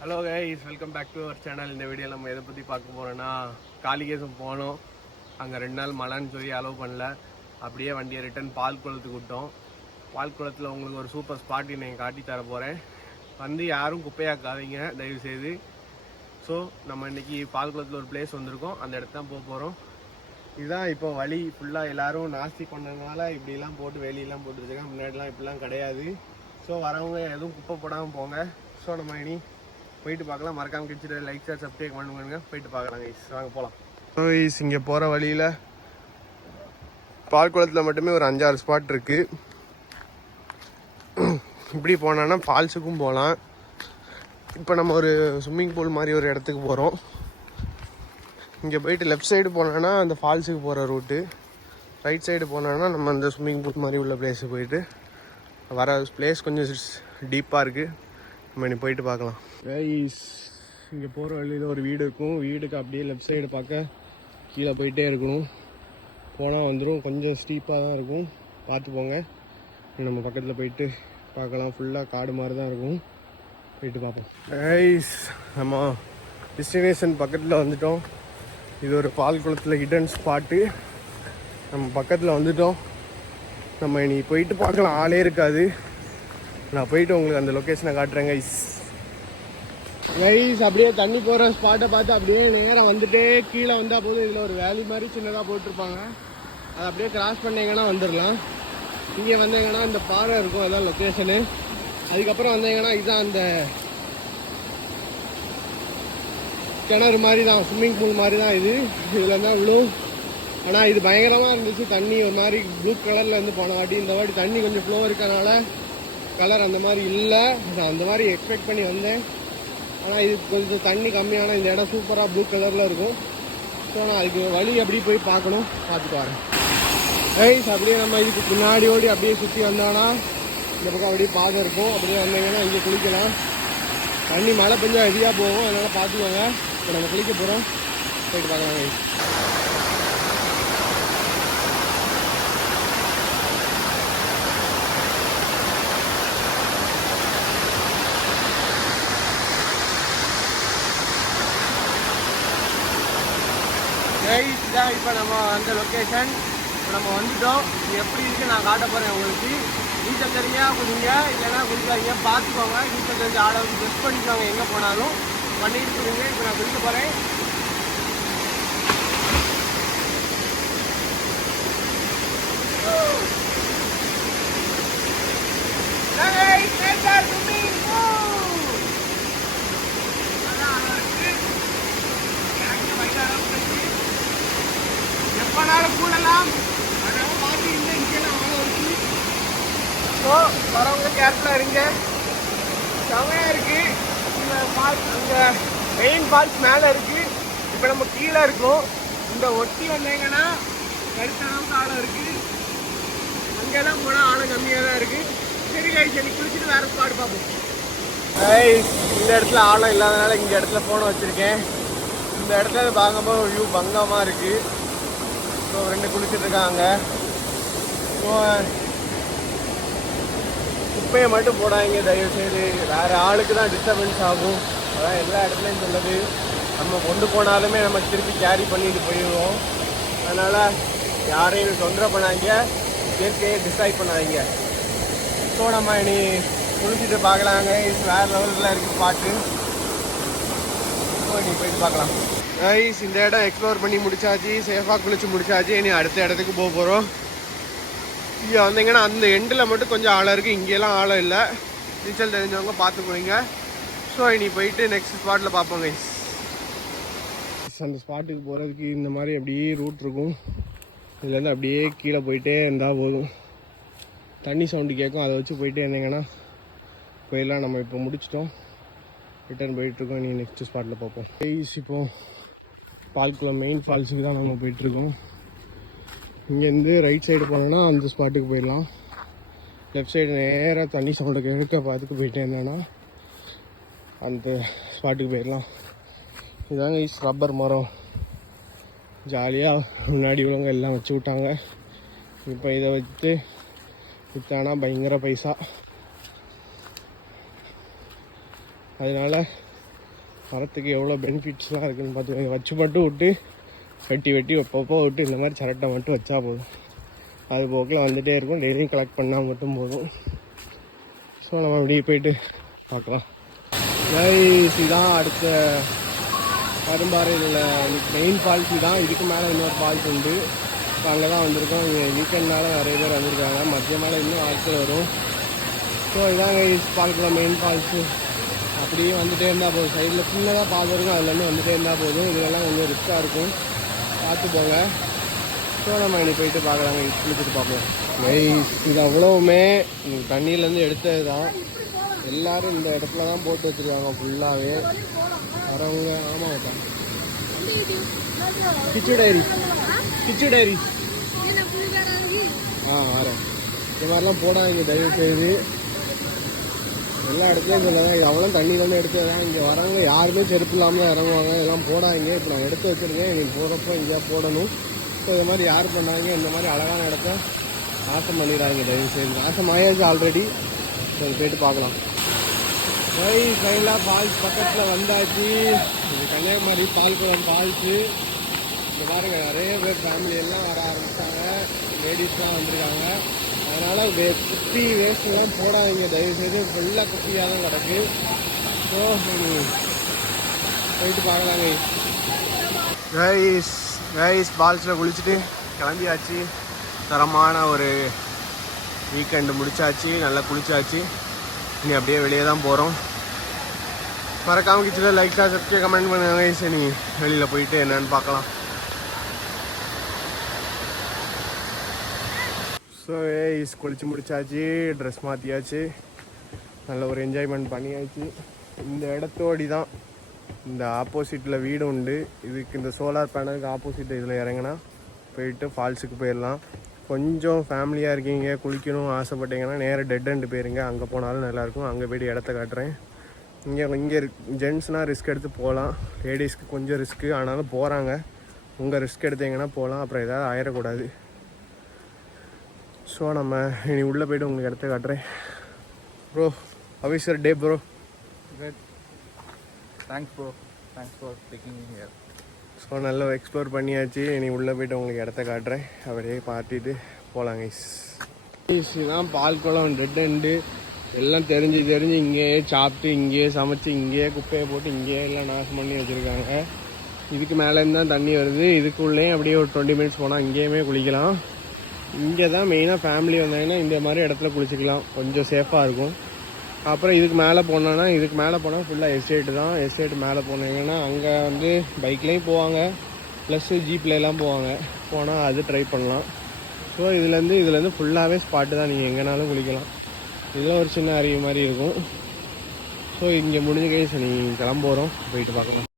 Hello guys, welcome back to our channel. இந்த video நம்ம எதை பற்றி பார்க்க போகிறோன்னா, காளிகேசம் போனோம். அங்கே 2 நாள் மழைன்னு சொல்லி அலோவ் பண்ணல. அப்படியே வண்டியை ரிட்டன் பால் குளத்துக்கு விட்டோம். பால் குளத்தில் உங்களுக்கு ஒரு சூப்பர் ஸ்பாட் நீங்கள் காட்டி தர போகிறேன். வந்து யாரும் குப்பையாக்காதீங்க தயவுசெய்து. ஸோ நம்ம இன்றைக்கி பால் குளத்தில் ஒரு பிளேஸ் வந்திருக்கோம், அந்த இடத்து தான் போக போகிறோம். இதுதான் இப்போ வழி. ஃபுல்லாக எல்லோரும் நாஸ்தி பண்ணதுனால இப்படிலாம் போட்டு வெளியெல்லாம் போட்டுருக்காங்க. முன்னாடிலாம் இப்படிலாம் கிடையாது. ஸோ வரவங்க எதுவும் குப்பை போடாமல் போங்க. ஸோ நம்ம இனி போயிட்டு பார்க்கலாம். மறக்காமல் கிச்சிட்டு லைக் ஷேர் சப்ஸ்கிரைப் பண்ணுங்க. போயிட்டு பார்க்கலாம் கைஸ், வாங்க போகலாம். கைஸ், இங்கே போகிற வழியில் பால் குளத்தில் மட்டுமே ஒரு 5-6 ஸ்பாட் இருக்குது. இப்படி போனோன்னா ஃபால்ஸுக்கும் போகலாம். இப்போ நம்ம ஒரு ஸ்விம்மிங் பூல் மாதிரி ஒரு இடத்துக்கு போகிறோம். இங்கே போயிட்டு லெஃப்ட் சைடு போனோன்னா அந்த ஃபால்ஸுக்கு போகிற ரூட்டு, ரைட் சைடு போனோன்னா நம்ம அந்த ஸ்விம்மிங் பூல் மாதிரி உள்ள பிளேஸுக்கு போயிட்டு வர பிளேஸ் கொஞ்சம் டீப்பாக இருக்குது. நம்ம இனி போயிட்டு பார்க்கலாம். கைஸ், இங்கே போகிற வழியில் ஒரு வீடு இருக்கும். வீடுக்கு அப்படியே லெஃப்ட் சைடு பார்க்க கீழே போயிட்டே இருக்கணும். போனால் வந்துடும். கொஞ்சம் ஸ்டீப்பாக தான் இருக்கும், பார்த்து போங்க. நம்ம பக்கத்தில் போயிட்டு பார்க்கலாம். ஃபுல்லாக காடு மாதிரி தான் இருக்கும். போயிட்டு பார்ப்போம். கைஸ், நம்ம டெஸ்டினேஷன் பக்கத்தில் வந்துட்டோம். இது ஒரு பால் குளத்தில் ஹிடன் ஸ்பாட்டு. நம்ம பக்கத்தில் வந்துட்டோம். நம்ம இனி போயிட்டு பார்க்கலாம். ஆளே இருக்காது. நான் போயிட்டு உங்களுக்கு அந்த லொக்கேஷனை காட்டுறேன் கைஸ். கைஸ், அப்படியே தண்ணி போகிற ஸ்பாட்டை பார்த்து அப்படியே நேராக வந்துட்டே கீழே வந்தால் போதும். இதில் ஒரு வேலி மாதிரி சின்னதாக போட்டிருப்பாங்க. அதை அப்படியே கிராஸ் பண்ணிங்கன்னா வந்துடலாம். இங்கே வந்தீங்கன்னா இந்த பாறை இருக்கும், அதான் லொக்கேஷனு. அதுக்கப்புறம் வந்தீங்கன்னா இதுதான் அந்த கிணறு மாதிரி தான், ஸ்விம்மிங் பூல் மாதிரி தான் இது. இதில் தான் விழும். ஆனால் இது பயங்கரமாக இருந்துச்சு. தண்ணி ஒரு மாதிரி ப்ளூ கலரில் இருந்து போன வாட்டி. இந்த வாட்டி தண்ணி கொஞ்சம் ஃப்ளோ இருக்கனால கலர் அந்த மாதிரி இல்லை. நான் அந்த மாதிரி எக்ஸ்பெக்ட் பண்ணி வந்தேன். ஆனால் இது கொஞ்சம் தண்ணி கம்மியான இந்த இடம் சூப்பராக ப்ளூ கலரில் இருக்கும். ஸோ நான் அதுக்கு வழி அப்படி போய் பார்க்கணும், பார்த்துட்டு வரேன். கைஸ், அப்படியே நம்ம இதுக்கு பின்னாடி ஓடி அப்படியே சுற்றி வந்தோன்னா இந்த பக்கம் அப்படியே பாதை இருக்கும். அப்படியே வந்தீங்கன்னா இங்கே குளிக்கலாம். தண்ணி மழை பெஞ்சா ஹெவியாக போகும், அதனால் பார்த்துக்கோங்க. இப்போ நம்ம குளிக்க போகிறோம், போயிட்டு பார்க்கலாம் கைஸ். கைஸ், இதான் இப்போ நம்ம அந்த லொக்கேஷன். இப்போ நம்ம வந்துட்டோம். இது எப்படி இருக்குது நான் காட்ட போகிறேன் உங்களுக்கு. நீச்சல் தெரிஞ்சா குடிங்க, இல்லைன்னா குடிக்காதீங்க, பார்த்துக்கோங்க. நீச்சல் தெரிஞ்ச ஆளை வந்து பெஸ்ட் பண்ணிக்கோங்க. எங்கே போனாலும் பண்ணிட்டு குடிங்க. இப்போ நான் குடிக்க போகிறேன். எப்பனாலும் கூடலாம், அதனால பார்த்து இல்லை இங்கெல்லாம் ஆழம் இருக்கு. ஸோ வரவங்க கேர்ஃபுல்லாக இருங்க. செமையாக இருக்குது. இந்த ஃபால்ஸ், இந்த மெயின் ஃபால்ஸ் மேலே இருக்குது. இப்போ நம்ம கீழே இருக்கோம். இந்த ஒட்டி வந்தீங்கன்னா கருத்த அளவுக்கு ஆழம் இருக்குது. அங்கெல்லாம் போனால் ஆழம் கம்மியாக தான் இருக்குது. சரி கைஸ், நீ குளிச்சுட்டு வேறு ஸ்பாட் பார்ப்போம். கைஸ், இந்த இடத்துல ஆழம் இல்லாதனால இந்த இடத்துல ஃபோனை வச்சுருக்கேன். இந்த இடத்துல பார்க்கும்போது வியூ பங்கமாக இருக்குது. ஸோ 2 குளிச்சுட்டு இருக்காங்க. ஸோ குப்பையை மட்டும் போடாதீங்க தயவுசெய்து. வேறு ஆளுக்கு தான் டிஸ்டர்பன்ஸ் ஆகும். அதான் எல்லா இடத்துலையும் சொல்லுது. நம்ம கொண்டு போனாலுமே நம்ம திருப்பி கேரி பண்ணிட்டு போயிடுவோம். அதனால் யாரையும் தொந்தரவு பண்ணாதீங்க, இயற்கையை டிஸ்ட்ராய் பண்ணாதீங்க. ஸோ நம்ம இனி குளிச்சுட்டு பார்க்கலாங்க. வேறு லெவலில் இருக்குது பாட்டு. ஸோ இனி போயிட்டு பார்க்கலாம். கைஸ், இந்த இடம் எக்ஸ்ப்ளோர் பண்ணி முடிச்சாச்சு. சேஃபாக குளிச்சு முடிச்சாச்சு. இனி அடுத்த இடத்துக்கு போக போகிறோம். இங்கே வந்தீங்கன்னா அந்த எண்டில் மட்டும் கொஞ்சம் ஆழம் இருக்குது. இங்கெல்லாம் ஆழம் இல்லை. நீச்சல் தெரிஞ்சவங்க பார்த்துக்குவீங்க. ஸோ இனி போயிட்டு நெக்ஸ்ட் ஸ்பாட்டில் பார்ப்போம் கைஸ். அந்த ஸ்பாட்டுக்கு போகிறதுக்கு இந்த மாதிரி அப்படியே ரூட் இருக்கும். இதுலேருந்து அப்படியே கீழே போயிட்டே இருந்தால் போதும். தண்ணி சவுண்டு கேட்கும், அதை வச்சு போயிட்டே இருந்தீங்கன்னா போயிடலாம். நம்ம இப்போ முடிச்சிட்டோம், ரிட்டர்ன் போயிட்டுருக்கோம். நீ நெக்ஸ்ட் ஸ்பாட்டில் பார்ப்போம் கைஸ். இப்போது பால்குளம் மெயின் ஃபால்ஸுக்கு தான் நம்ம போயிட்டுருக்கோம். இங்கேருந்து ரைட் சைடு போனோன்னா அந்த ஸ்பாட்டுக்கு போயிடலாம். லெஃப்ட் சைடு நேராக தண்ணி சவுண்டை கேட்க பார்த்துட்டு போயிட்டே இருந்தோன்னா அந்த ஸ்பாட்டுக்கு போயிடலாம். இதாங்க ரப்பர் மரம். ஜாலியாக முன்னாடி உள்ளவங்க எல்லாம் வச்சு விட்டாங்க. இப்போ இதை வச்சு விற்றானா பயங்கர பைசா. அதனால் மரத்துக்கு எவ்வளோ பெனிஃபிட்ஸ்லாம் இருக்குதுன்னு பார்த்துக்கோங்க. வச்சு மட்டும் விட்டு வெட்டி அப்பப்போ விட்டு இந்த மாதிரி சரட்டை மட்டும் வச்சா போதும். அது போக்கில் வந்துகிட்டே இருக்கும். டெய்லியும் கலெக்ட் பண்ணால் மட்டும் போதும். ஸோ நம்ம அப்படியே போயிட்டு பார்க்கலாம். இதுதான் அடுத்த கரும்பாறையில் மெயின் ஃபால்ஸ் தான். இதுக்கு மேலே இன்னொரு ஃபால்ஸ் உண்டு. இப்போ அங்கே தான் வந்திருக்கோம். இங்கே வீக்கெண்ட்னால நிறைய பேர் வந்திருக்காங்க. மதிய மேலே இன்னும் ஆட்கள் வரும். ஸோ இதாங்க ஃபால்ஸில் மெயின் ஃபால்ஸு. அப்படியே வந்துகிட்டே இருந்தால் போதும். சைடில் சின்னதாக பால் இருக்கும், அதுலேருந்து வந்துகிட்டே இருந்தால் போதும். இதெல்லாம் கொஞ்சம் ரிஸ்க்காக இருக்கும், பார்த்து போங்க. ஸோ நம்ம இனி போயிட்டு பார்க்கலாங்க, குளிச்சுட்டு பார்ப்போம். இது அவ்வளவுமே தண்ணியிலேருந்து எடுத்தது தான். எல்லோரும் இந்த இடத்துல தான் போட்டு வச்சுருக்காங்க ஃபுல்லாகவே வரவங்க. ஆமாம், கிச்சு டைரி வரேன். இந்த மாதிரிலாம் போடாதீங்க தயவு செய்து. எல்லா இடத்துலையும் சொல்லுவாங்க இது அவ்வளோ தண்ணியிலேருந்து எடுத்தது தான். இங்கே வரவங்க யாருமே செருப்பு இல்லாமல் தான் இறங்குவாங்க. இதெல்லாம் போடாதீங்க. இப்போ நான் எடுத்து வச்சுருக்கேன், நீங்கள் போகிறப்போ இங்கே போடணும். ஸோ இது மாதிரி யார் பண்ணாங்க, இந்த மாதிரி அழகான இடத்த நாசம் பண்ணிடுறாங்க தயவு செய்து. நாசம் ஆயாச்சு ஆல்ரெடி. ஸோ போயிட்டு பார்க்கலாம். ஃபைனலாக ஃபால்ஸ் பக்கத்தில் வந்தாச்சு. இது கன்னியாகுமரி பால்குளம் ஃபால்ஸு. இந்த பாருங்க, நிறைய பேர் ஃபேமிலி எல்லாம் வர ஆரம்பித்தாங்க. லேடிஸ்லாம் வந்திருக்காங்க. அதனால் குப்பி வேஸ்ட்லாம் போடாதீங்க தயவுசெய்து. ஃபுல்லாக குப்பியாக தான் கிடக்கு. ஸோ போயிட்டு பார்க்கலாங்க. கைஸ் ஃபால்ஸில் குளிச்சுட்டு கிளம்பியாச்சு. தரமான ஒரு வீக்கெண்டு முடிச்சாச்சு, நல்லா குளிச்சாச்சு. இனி அப்படியே வெளியே தான் போகிறோம். மறக்காம கிச்சனில் லைக்காக சப்ஸ்கிரைப் கமெண்ட் பண்ணுங்க. சரி, வெளியில் போயிட்டு என்னன்னு பார்க்கலாம். ஸோ குளிச்சு முடிச்சாச்சு, ட்ரெஸ் மாற்றியாச்சு, நல்ல ஒரு என்ஜாய்மெண்ட் பண்ணியாச்சு. இந்த இடத்தோடி தான் இந்த ஆப்போசிட்டில் வீடு உண்டு. இதுக்கு இந்த சோலார் பேனலுக்கு ஆப்போசிட் இதில் இறங்கினா போயிட்டு ஃபால்ஸுக்கு போயிடலாம். கொஞ்சம் ஃபேமிலியாக இருக்கீங்க, குளிக்கணும் ஆசைப்பட்டீங்கன்னா நேராக டெட் எண்டு போயிருங்க. அங்கே போனாலும் நல்லாயிருக்கும். அங்கே போய்ட்டு இடத்த காட்டுறேன். இங்கே ஜென்ட்ஸ்னால் ரிஸ்க் எடுத்து போகலாம். லேடிஸ்க்கு கொஞ்சம் ரிஸ்க்கு, ஆனாலும் போகிறாங்க. உங்கள் ரிஸ்க் எடுத்தீங்கன்னா போகலாம். அப்புறம் ஏதாவது ஆயிடக்கூடாது. ஸோ நம்ம இனி உள்ளே போய்ட்டு உங்களுக்கு இடத்த காட்டுறேன். Bro, how is your day bro? Good. Thanks bro. Thanks for taking me here. So நல்லா எக்ஸ்ப்ளோர் பண்ணியாச்சு. இனி உள்ளே போய்ட்டு உங்களுக்கு இடத்த காட்டுறேன். அப்படியே பார்த்துட்டு போகலாங்க. இதுதான் பால்குளம் டெட் எண்டு. எல்லாம் தெரிஞ்சு இங்கேயே சாப்பிட்டு, இங்கேயே சமைச்சு, இங்கேயே குப்பையை போட்டு, இங்கேயே எல்லாம் நாசம் பண்ணி வச்சுருக்காங்க. இதுக்கு மேலேருந்து தான் தண்ணி வருது. இதுக்குள்ளேயும் அப்படியே ஒரு 20 மினிட்ஸ் போனால் இங்கேயுமே குளிக்கலாம். இங்கே தான் மெயினாக ஃபேமிலி வந்தாங்கன்னா இந்த மாதிரி இடத்துல குளிச்சிக்கலாம், கொஞ்சம் சேஃபாக இருக்கும். அப்புறம் இதுக்கு மேலே போனால் ஃபுல்லாக எஸ்டேட்டு தான். எஸ்டேட்டு மேலே போனீங்கன்னா அங்கே வந்து பைக்லேயும் போவாங்க, ப்ளஸ்ஸு ஜீப்லாம் போனால் அது ட்ரை பண்ணலாம். ஸோ இதுலேருந்து ஃபுல்லாகவே ஸ்பாட்டு தான். நீங்கள் எங்கேனாலும் குளிக்கலாம். இதெல்லாம் ஒரு சின்ன அருவி மாதிரி இருக்கும். ஸோ இங்கே முடிஞ்ச கேஸ் நீங்கள் கிளம்போகிறோம், போயிட்டு பார்க்கலாம்.